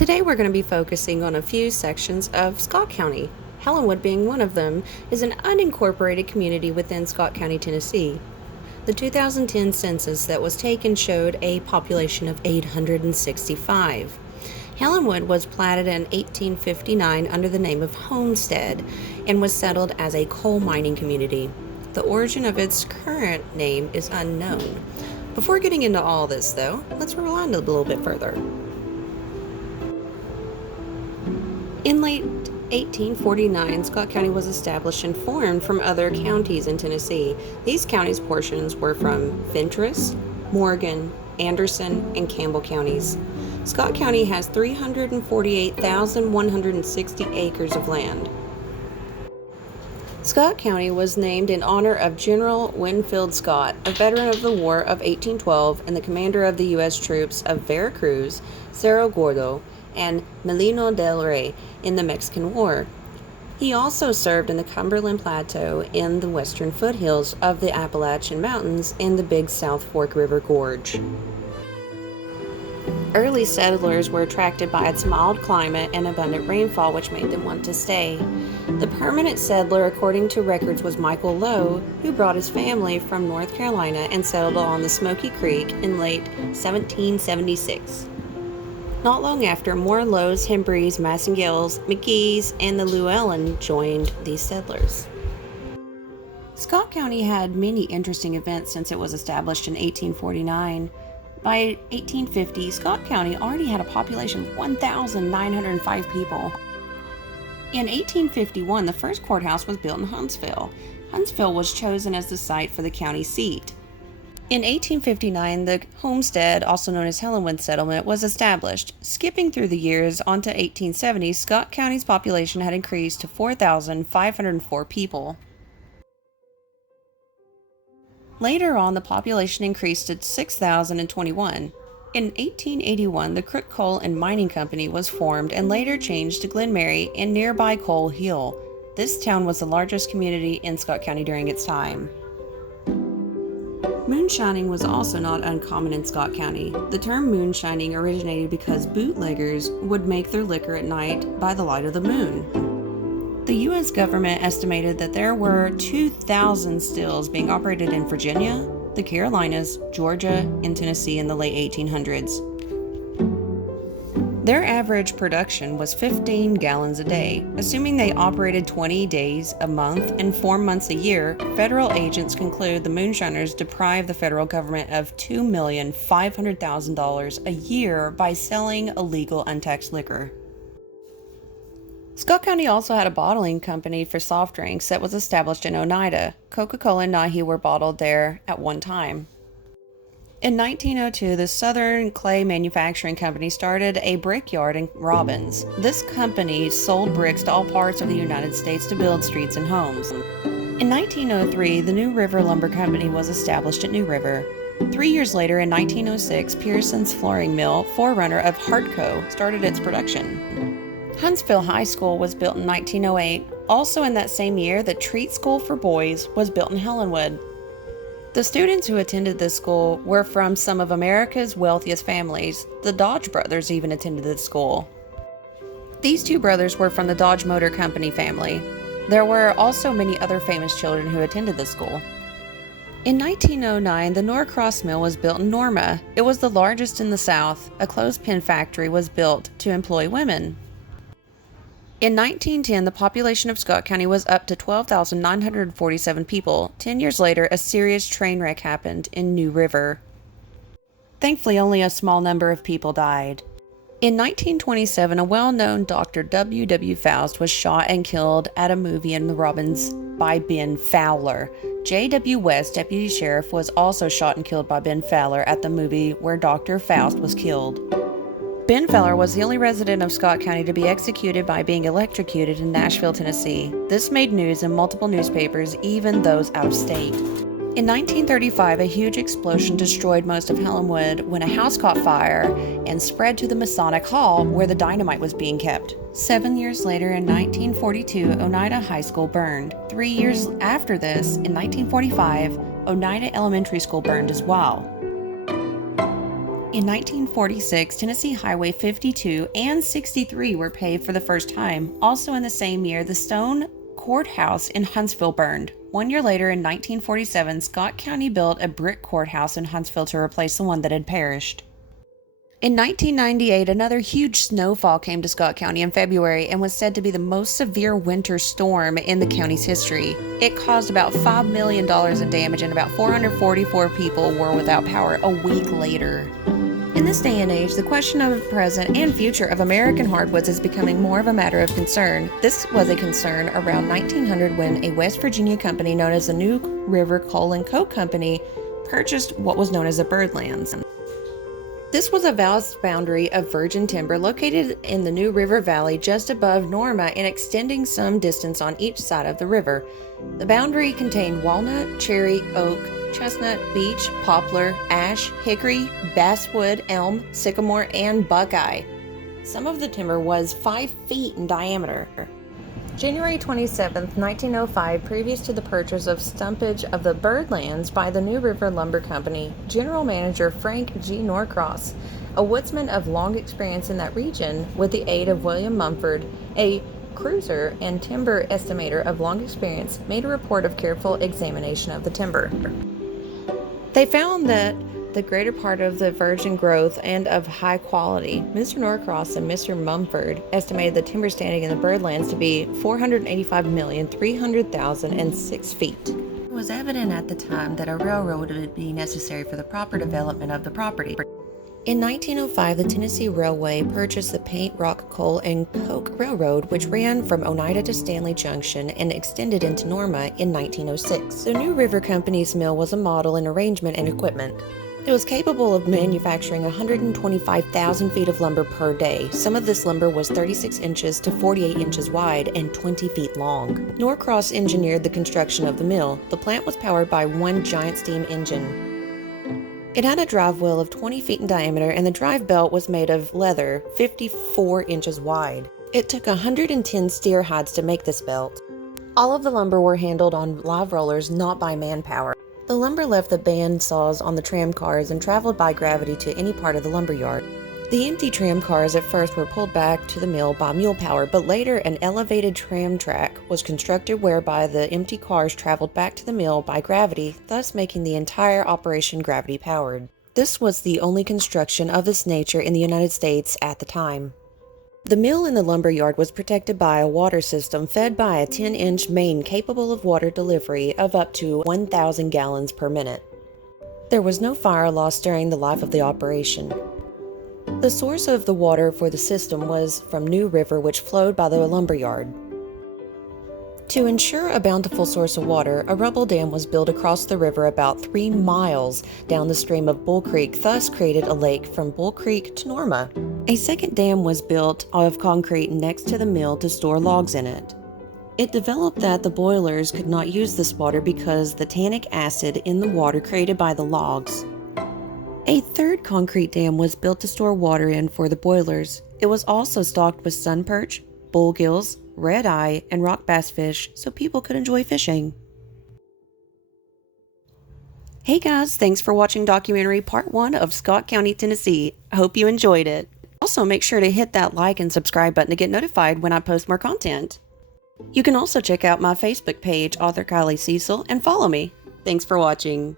Today we're going to be focusing on a few sections of Scott County. Helenwood, being one of them, is an unincorporated community within Scott County, Tennessee. The 2010 census that was taken showed a population of 865. Helenwood was platted in 1859 under the name of Homestead and was settled as a coal mining community. The origin of its current name is unknown. Before getting into all this, though, let's rewind a little bit further. In late 1849, Scott County was established and formed from other counties in Tennessee. These counties' portions were from Fentress, Morgan, Anderson, and Campbell counties. Scott County has 348,160 acres of land. Scott County was named in honor of General Winfield Scott, a veteran of the War of 1812 and the commander of the U.S. troops of Veracruz, Cerro Gordo, and Molino del Rey in the Mexican War. He also served in the Cumberland Plateau in the western foothills of the Appalachian Mountains in the Big South Fork River Gorge. Early settlers were attracted by its mild climate and abundant rainfall, which made them want to stay. The permanent settler, according to records, was Michael Lowe, who brought his family from North Carolina and settled on the Smoky Creek in late 1776. Not long after, more Lowes, Hembrys, Massengills, McGees, and the Llewellyn joined these settlers. Scott County had many interesting events since it was established in 1849. By 1850, Scott County already had a population of 1,905 people. In 1851, the first courthouse was built in Huntsville. Huntsville was chosen as the site for the county seat. In 1859, the homestead, also known as Helenwood Settlement, was established. Skipping through the years onto 1870, Scott County's population had increased to 4,504 people. Later on, the population increased to 6,021. In 1881, the Crook Coal and Mining Company was formed and later changed to Glen Mary and nearby Coal Hill. This town was the largest community in Scott County during its time. Moonshining was also not uncommon in Scott County. The term moonshining originated because bootleggers would make their liquor at night by the light of the moon. The U.S. government estimated that there were 2,000 stills being operated in Virginia, the Carolinas, Georgia, and Tennessee in the late 1800s. Their average production was 15 gallons a day. Assuming they operated 20 days a month and 4 months a year, federal agents conclude the moonshiners deprived the federal government of $2,500,000 a year by selling illegal untaxed liquor. Scott County also had a bottling company for soft drinks that was established in Oneida. Coca-Cola and Nahi were bottled there at one time. In 1902, the Southern Clay Manufacturing Company started a brickyard in Robbins. This company sold bricks to all parts of the United States to build streets and homes. In 1903, the New River Lumber Company was established at New River. 3 years later, in 1906, Pearson's Flooring Mill, forerunner of Hardco, started its production. Huntsville High School was built in 1908. Also in that same year, the Treat School for Boys was built in Helenwood. The students who attended this school were from some of America's wealthiest families. The Dodge brothers even attended this school. These two brothers were from the Dodge Motor Company family. There were also many other famous children who attended the school. In 1909, the Norcross Mill was built in Norma. It was the largest in the South. A clothespin factory was built to employ women. In 1910, the population of Scott County was up to 12,947 people. 10 years later, a serious train wreck happened in New River. Thankfully, only a small number of people died. In 1927, a well-known Dr. W. Faust was shot and killed at a movie in Robbins by Ben Fowler. J.W. West, deputy sheriff, was also shot and killed by Ben Fowler at the movie where Dr. Faust was killed. Ben Fowler was the only resident of Scott County to be executed by being electrocuted in Nashville, Tennessee. This made news in multiple newspapers, even those out of state. In 1935, a huge explosion destroyed most of Helenwood when a house caught fire and spread to the Masonic Hall where the dynamite was being kept. 7 years later, in 1942, Oneida High School burned. 3 years after this, in 1945, Oneida Elementary School burned as well. In 1946, Tennessee Highway 52 and 63 were paved for the first time. Also in the same year, the stone courthouse in Huntsville burned. 1 year later, in 1947, Scott County built a brick courthouse in Huntsville to replace the one that had perished. In 1998, another huge snowfall came to Scott County in February and was said to be the most severe winter storm in the county's history. It caused about $5 million in damage and about 444 people were without power a week later. In this day and age, the question of the present and future of American hardwoods is becoming more of a matter of concern. This was a concern around 1900 when a West Virginia company known as the New River Coal and Coke Company purchased what was known as the Birdlands. This was a vast boundary of virgin timber located in the New River Valley just above Norma and extending some distance on each side of the river. The boundary contained walnut, cherry, oak, chestnut, beech, poplar, ash, hickory, basswood, elm, sycamore, and buckeye. Some of the timber was 5 feet in diameter. January 27, 1905, previous to the purchase of stumpage of the Birdlands by the New River Lumber Company, General Manager Frank G. Norcross, a woodsman of long experience in that region, with the aid of William Mumford, a cruiser and timber estimator of long experience, made a report of careful examination of the timber. They found that the greater part of the virgin growth and of high quality. Mr. Norcross and Mr. Mumford estimated the timber standing in the Birdlands to be 485,300,006 feet. It was evident at the time that a railroad would be necessary for the proper development of the property. In 1905, the Tennessee Railway purchased the Paint Rock Coal and Coke Railroad, which ran from Oneida to Stanley Junction and extended into Norma in 1906. The New River Company's mill was a model in arrangement and equipment. It was capable of manufacturing 125,000 feet of lumber per day. Some of this lumber was 36 inches to 48 inches wide and 20 feet long. Norcross engineered the construction of the mill. The plant was powered by one giant steam engine. It had a drive wheel of 20 feet in diameter, and the drive belt was made of leather, 54 inches wide. It took 110 steer hides to make this belt. All of the lumber were handled on live rollers, not by manpower. The lumber left the band saws on the tram cars and traveled by gravity to any part of the lumber yard. The empty tram cars at first were pulled back to the mill by mule power, but later an elevated tram track was constructed whereby the empty cars traveled back to the mill by gravity, thus making the entire operation gravity-powered. This was the only construction of this nature in the United States at the time. The mill in the lumber yard was protected by a water system fed by a 10-inch main capable of water delivery of up to 1,000 gallons per minute. There was no fire loss during the life of the operation. The source of the water for the system was from New River, which flowed by the lumber yard. To ensure a bountiful source of water, a rubble dam was built across the river about 3 miles down the stream of Bull Creek, thus created a lake from Bull Creek to Norma. A second dam was built of concrete next to the mill to store logs in it. It developed that the boilers could not use this water because the tannic acid in the water created by the logs. A third concrete dam was built to store water in for the boilers. It was also stocked with sun perch, bullgills, red eye, and rock bass fish so people could enjoy fishing. Hey guys, thanks for watching documentary part 1 of Scott County, Tennessee. I hope you enjoyed it. Also, make sure to hit that like and subscribe button to get notified when I post more content. You can also check out my Facebook page, Author Kylie Cecil, and follow me. Thanks for watching.